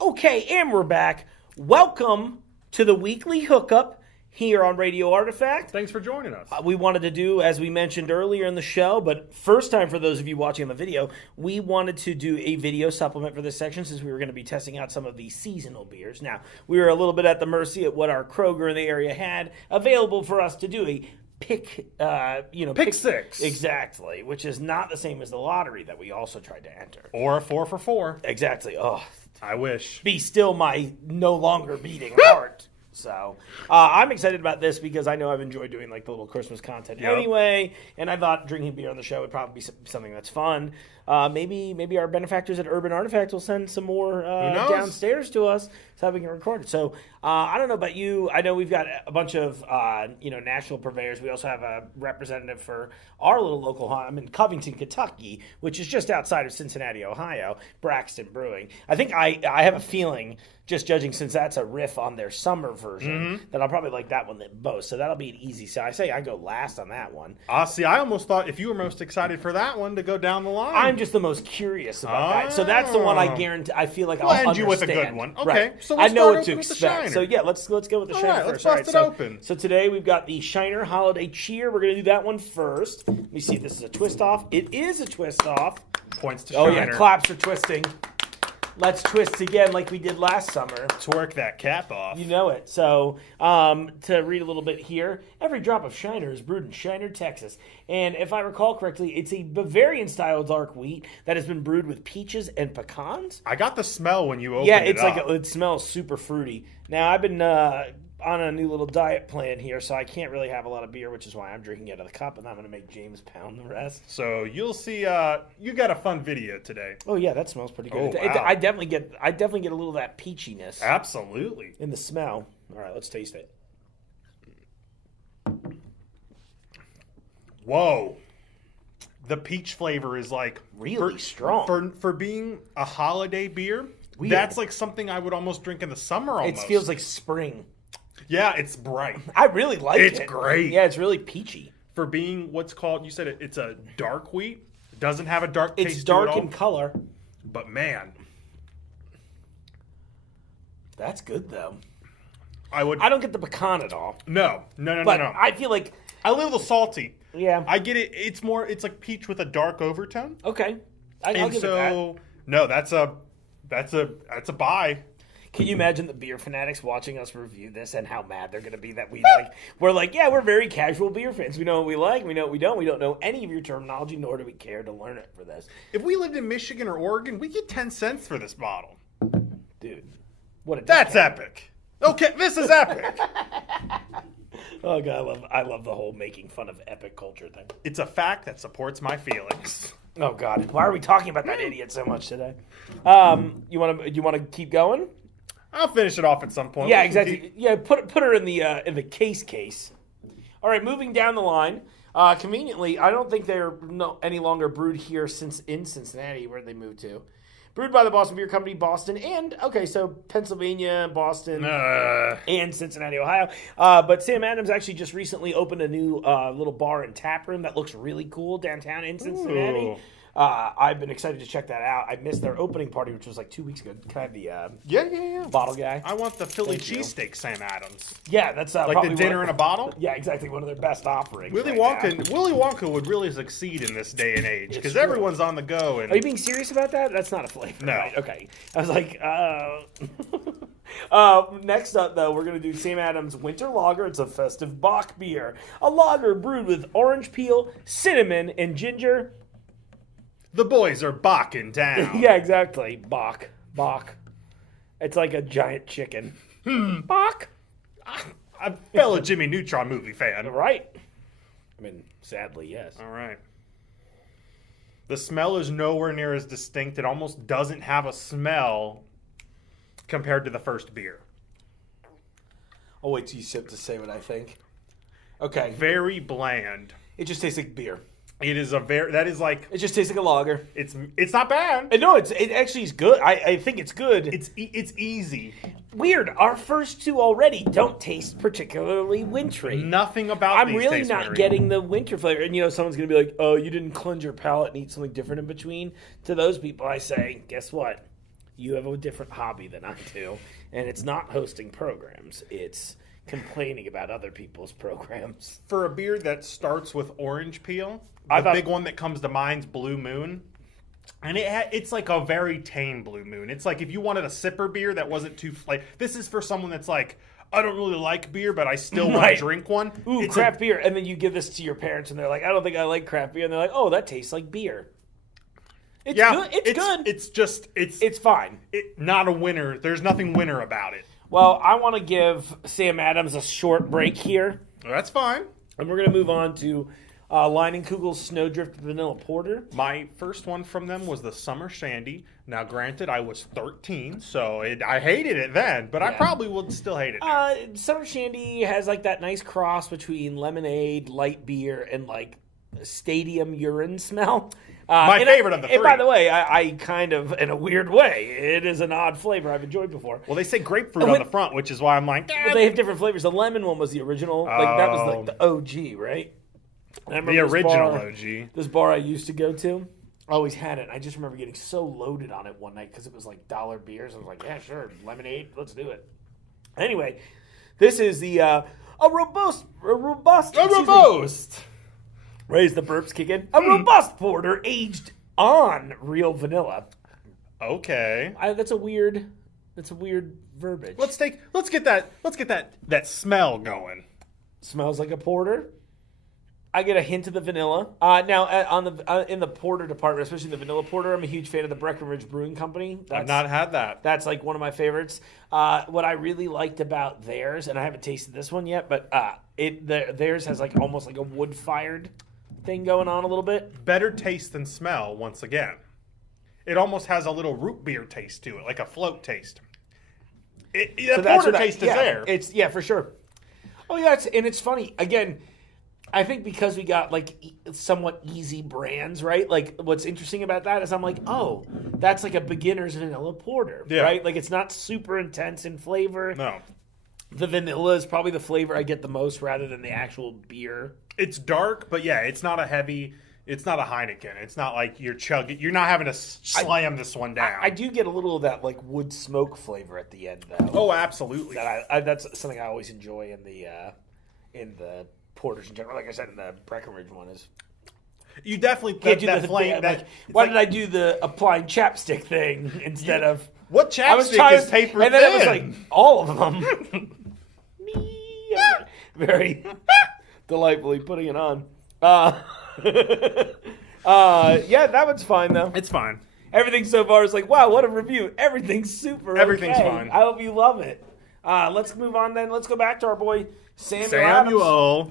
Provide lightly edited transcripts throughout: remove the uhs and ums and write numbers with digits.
Okay, and we're back. Welcome to the Weekly Hookup here on Radio Artifact. Thanks for joining us. We wanted to do, as we mentioned earlier in the show, but first time for those of you watching on the video, we wanted to do a video supplement for this section since we were going to be testing out some of the seasonal beers. Now, we were a little bit at the mercy of what our Kroger in the area had available for us to do a pick six. Exactly, which is not the same as the lottery that we also tried to enter. Or a 4 for 4. Exactly. Oh, I wish. be still my no longer beating heart. So I'm excited about this because I know I've enjoyed doing like the little Christmas content anyway, and I thought drinking beer on the show would probably be something that's fun. Maybe our benefactors at Urban Artifact will send some more downstairs to us so that we can record it. So I don't know about you. I know we've got a bunch of national purveyors. We also have a representative for our little local. I'm in Covington, Kentucky, which is just outside of Cincinnati, Ohio. Braxton Brewing. I think I have a feeling, just judging since that's a riff on their summer version, that I'll probably like that one the most. So that'll be an easy. So I say I go last on that one. See, I almost thought if you were most excited for that one to go down the line. I'm just the most curious about that. So that's the one I guarantee. I feel like I'll end understand. you with a good one. Okay, right. so we'll I know start what to with the expect. Shiner. So yeah, let's go with the Shiner Let's first. bust it open. So today we've got the Shiner Holiday Cheer. We're gonna do that one first. Let me see if this is a twist off. It is a twist off. Points to Oh Shiner. yeah, claps for twisting. Let's twist again like we did last summer. Twerk that cap off. You know it. So, to read a little bit here, every drop of Shiner is brewed in Shiner, Texas. And if I recall correctly, it's a Bavarian-style dark wheat that has been brewed with peaches and pecans. I got the smell when you opened Yeah, it it's up. it smells super fruity. Now, I've been on a new little diet plan here, so I can't really have a lot of beer, which is why I'm drinking out of the cup, and I'm going to make James pound the rest. So you'll see. You got a fun video today. Oh yeah, that smells pretty good. Oh, wow. I definitely get a little of that peachiness Absolutely. in the smell. All right, let's taste it. Whoa. The peach flavor is like Really strong. for being a holiday beer. Weird. That's like something I would almost drink in the summer. It feels like spring. Yeah, it's bright. I really like it. It's great. Yeah, it's really peachy. For being what's called, you said it's a dark wheat. It doesn't have a dark taste It's to it dark all, in color. but man, That's good though. I don't get the pecan at all. no. But I feel like A little salty. yeah. I get it. It's like peach with a dark overtone. Okay. I'll And give it that. no, that's a buy. Can you imagine the beer fanatics watching us review this and how mad they're going to be that we're very casual beer fans. We know what we like, we know what we don't. We don't know any of your terminology, nor do we care to learn it for this. If we lived in Michigan or Oregon, we get 10 cents for this bottle. Dude, what a That's discount. epic. Okay, this is epic. Oh god, I love the whole making fun of epic culture thing. It's a fact that supports my feelings. Oh god, why are we talking about that idiot so much today? You want to keep going? I'll finish it off at some point. Yeah, We can exactly. Yeah, put her in the case. All right, moving down the line. Conveniently, I don't think they're any longer brewed here in Cincinnati, where they moved to. Brewed by the Boston Beer Company, Boston, and so Pennsylvania, Boston, and Cincinnati, Ohio. But Sam Adams actually just recently opened a new little bar and tap room that looks really cool downtown in Cincinnati. Ooh. I've been excited to check that out. I missed their opening party, which was like 2 weeks ago. Can I have the Yeah. bottle guy? I want the Philly Thank you. cheesesteak, Sam Adams. Yeah, that's Like probably the dinner in a bottle? Yeah, exactly. One of their best offerings. Willy right now. Wonka would really succeed in this day and age because true. everyone's on the go. And Are you being serious about that? That's not a flavor. No. Right? Okay. I was like, next up, though, we're going to do Sam Adams Winter Lager. It's a festive Bock beer. A lager brewed with orange peel, cinnamon, and ginger. the boys are Bach in town. Yeah, exactly. Bock. It's like a giant chicken. Bock. A fellow Jimmy Neutron movie fan. Right. I mean, sadly, yes. All right. The smell is nowhere near as distinct. It almost doesn't have a smell compared to the first beer. I'll wait till you sip to say what I think. Okay. Very bland. It just tastes like beer. It is It just tastes like a lager. it's not bad. No, it actually is good. I think it's good. It's easy. Weird. Our first two already don't taste particularly wintry. Nothing about I'm these really tastes not wintry. getting the winter flavor. And, someone's going to be like, oh, you didn't cleanse your palate and eat something different in between. To those people, I say, guess what? you have a different hobby than I do, and it's not hosting programs. It's complaining about other people's programs. For a beer that starts with orange peel, big one that comes to mind is Blue Moon. And it's like a very tame Blue Moon. It's like if you wanted a sipper beer that wasn't too... this is for someone that's like, I don't really like beer, but I still want to drink one. Ooh, it's craft beer. And then you give this to your parents, and they're like, I don't think I like craft beer. And they're like, oh, that tastes like beer. It's good. It's good. It's fine. Not a winner. There's nothing winner about it. Well, I want to give Sam Adams a short break here. That's fine. And we're going to move on to Leinenkugel's Snowdrift Vanilla Porter. My first one from them was the Summer Shandy. Now, granted, I was 13, so I hated it then, but I probably would still hate it now. Summer Shandy has like that nice cross between lemonade, light beer, and like stadium urine smell. My favorite of the three. And by the way, I kind of, in a weird way, it is an odd flavor I've enjoyed before. Well, they say grapefruit on the front, which is why I'm like, but they have different flavors. The lemon one was the original. Like that was like the OG, right? The original OG. This bar I used to go to always had it. I just remember getting so loaded on it one night because it was like $1 beers. I was like, yeah, sure, lemonade, let's do it. Anyway, this is the a robust. Raise the burps kick in. A robust porter aged on real vanilla. Okay. That's a weird verbiage. Let's get that smell going. Smells like a porter. I get a hint of the vanilla. Now, in the porter department, especially the vanilla porter, I'm a huge fan of the Breckenridge Brewing Company. I've not had that. That's like one of my favorites. What I really liked about theirs, and I haven't tasted this one yet, but theirs has like almost like a wood-fired thing going on a little bit. Better taste than smell, once again. It almost has a little root beer taste to it, like a float taste. The porter taste is there. It's for sure. Oh yeah, it's funny. Again, I think because we got like somewhat easy brands, right? Like what's interesting about that is I'm like, oh, that's like a beginner's vanilla porter, right? Like it's not super intense in flavor. No. The vanilla is probably the flavor I get the most rather than the actual beer. It's dark, but yeah, it's not a heavy. It's not a Heineken. It's not like you're chugging. You're not having to slam this one down. I do get a little of that like wood smoke flavor at the end, though. Oh, absolutely. That's something I always enjoy in the porters in general. Like I said, in the Breckenridge one is. You definitely can't do that flame. Why did I do the applying chapstick thing instead of what chapstick is paper and thin? then it was like all of them. Very delightfully putting it on. Yeah, that one's fine though. It's fine. Everything so far is like, wow, what a review. Everything's super. Everything's okay. fine. I hope you love it. Let's move on then. Let's go back to our boy Samuel.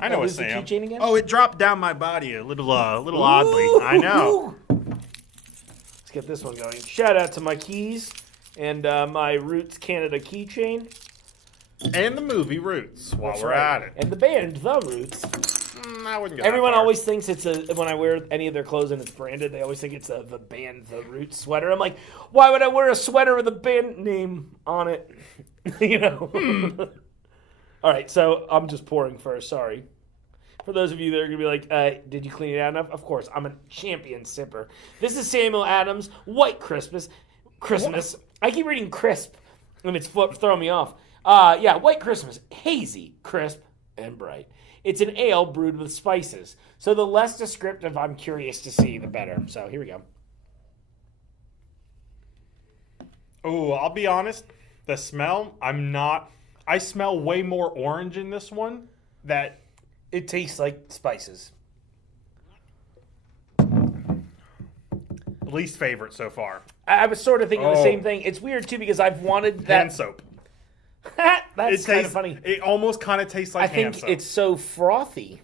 I know it's Sam. The keychain again? Oh, it dropped down my body a little oddly. I know. Let's get this one going. Shout out to my keys and my Roots Canada keychain. And the movie Roots while we're at it. And the band, The Roots. I wouldn't go Everyone that far. always thinks it's when I wear any of their clothes and it's branded, they always think it's the band, The Roots sweater. I'm like, why would I wear a sweater with a band name on it? You know? All right, so I'm just pouring first. Sorry. For those of you that are going to be like, did you clean it out enough? Of course, I'm a champion sipper. This is Samuel Adams, White Christmas. I keep reading crisp, and it's throwing me off. White Christmas. Hazy, crisp, and bright. It's an ale brewed with spices. So the less descriptive I'm curious to see, the better. So here we go. Oh, I'll be honest. The smell, I smell way more orange in this one. That it tastes like spices. Least favorite so far. I was sort of thinking the same thing. It's weird, too, because I've wanted that. Hand soap. That's kind of funny. It almost kind of tastes like hand soap. I think it's so frothy.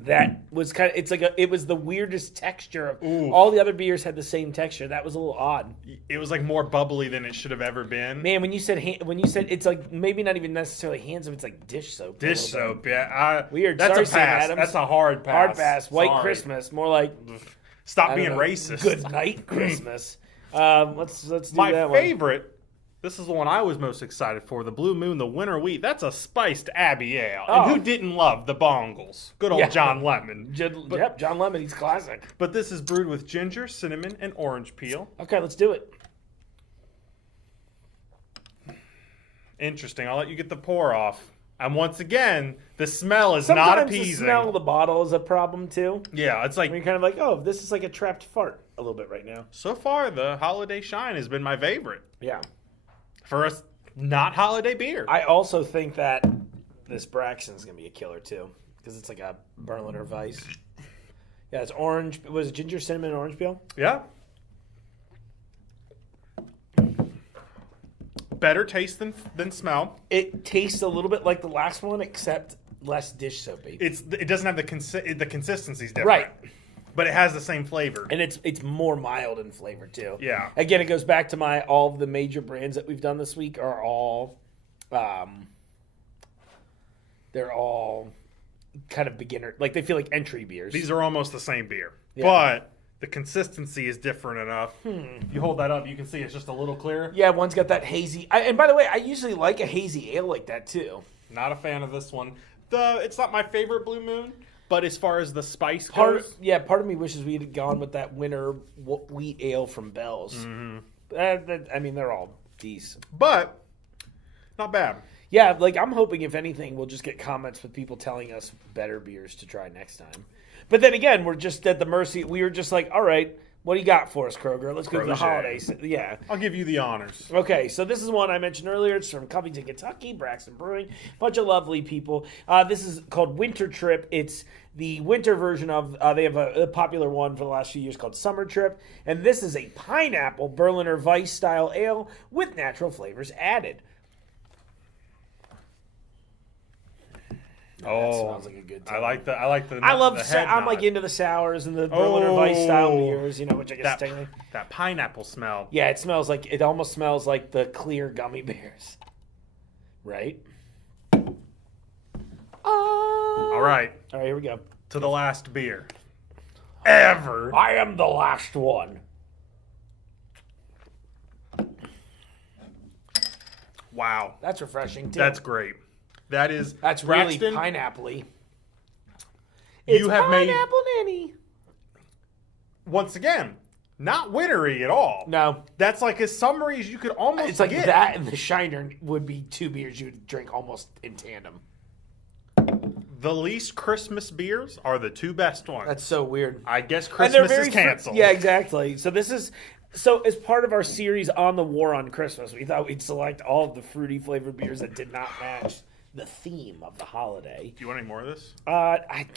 That was kind of, it was the weirdest texture of all the other beers had the same texture. That was a little odd. It was like more bubbly than it should have ever been. Man, when you said it's like maybe not even necessarily hand soap, it's like dish soap. Dish soap, yeah. Weird. That's Sorry, a pass. Sam Adams. That's a hard pass. Hard pass. White Christmas, more like stop being racist. Good night Christmas. Let's do that one. My favorite. This is the one I was most excited for. The Blue Moon, the Winter Wheat. That's a spiced Abbey Ale. Oh. And who didn't love the bongles? Good old John Lemon. John Lemon. He's classic. But this is brewed with ginger, cinnamon, and orange peel. Okay, let's do it. Interesting. I'll let you get the pour off. And once again, the smell is Sometimes not appeasing. the smell of the bottle is a problem too. Yeah, it's like You're kind of like, oh, this is like a trapped fart a little bit right now. so far the Holiday Shine has been my favorite Yeah. for a not holiday beer. I also think that this Braxton's gonna be a killer too, because it's like a Berliner Weiss. Yeah, it's orange. Was it ginger, cinnamon, and orange peel? Yeah. Better taste than smell. It tastes a little bit like the last one, except less dish soapy. It doesn't have the consistency's different. Right. But it has the same flavor. And it's more mild in flavor too. Yeah. Again, it goes back to all of the major brands that we've done this week are all, they're all kind of beginner, like they feel like entry beers. These are almost the same beer, Yeah. but the consistency is different enough. If you hold that up, you can see it's just a little clearer. Yeah, one's got that hazy. And by the way, I usually like a hazy ale like that too. Not a fan of this one. It's not my favorite Blue Moon, but as far as the spice goes, Part of me wishes we had gone with that winter wheat ale from Bell's. I mean, they're all decent. but not bad. Yeah, like I'm hoping if anything, we'll just get comments with people telling us better beers to try next time. But then again, we're just at the mercy. We were just like, all right, what do you got for us, Kroger? Let's go to the holidays. Yeah. I'll give you the honors. Okay, so this is one I mentioned earlier. It's from Covington, Kentucky, Braxton Brewing. Bunch of lovely people. This is called Winter Trip. It's the winter version of, they have a popular one for the last few years called Summer Trip. And this is a pineapple Berliner Weiss style ale with natural flavors added. That smells like a good time. I'm like into the sours and the Berliner Weiss style beers, which I guess technically. That pineapple smell. Yeah, it almost smells like the clear gummy bears. Right? All right, here we go. to the last beer ever. I am the last one. Wow. That's refreshing, too. That's great. That's really Braxton, pineapple-y. You have made, pineapple nanny. once again, not wintry at all. No. That's like as summery as you could almost It's like get. that and the Shiner would be two beers you would drink almost in tandem. The least Christmas beers are the two best ones. That's so weird. I guess And they're Christmas is canceled. Yeah, exactly. So as part of our series on the war on Christmas, we thought we'd select all of the fruity flavored beers that did not match the theme of the holiday. Do you want any more of this?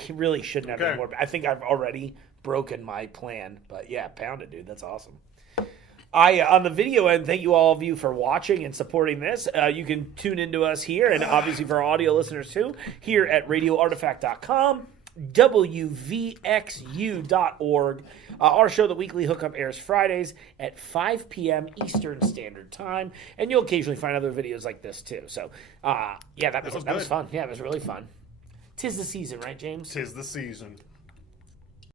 Really shouldn't have Okay. any more. I think I've already broken my plan. But yeah, pound it, dude. That's awesome. On the video end, thank you all of you for watching and supporting this. You can tune into us here, and obviously for our audio listeners too, here at radioartifact.com, WVXU.org. Our show, The Weekly Hookup, airs Fridays at 5 p.m. Eastern Standard Time, and you'll occasionally find other videos like this too. So, that was fun. Yeah, it was really fun. 'Tis the season, right, James? 'Tis the season.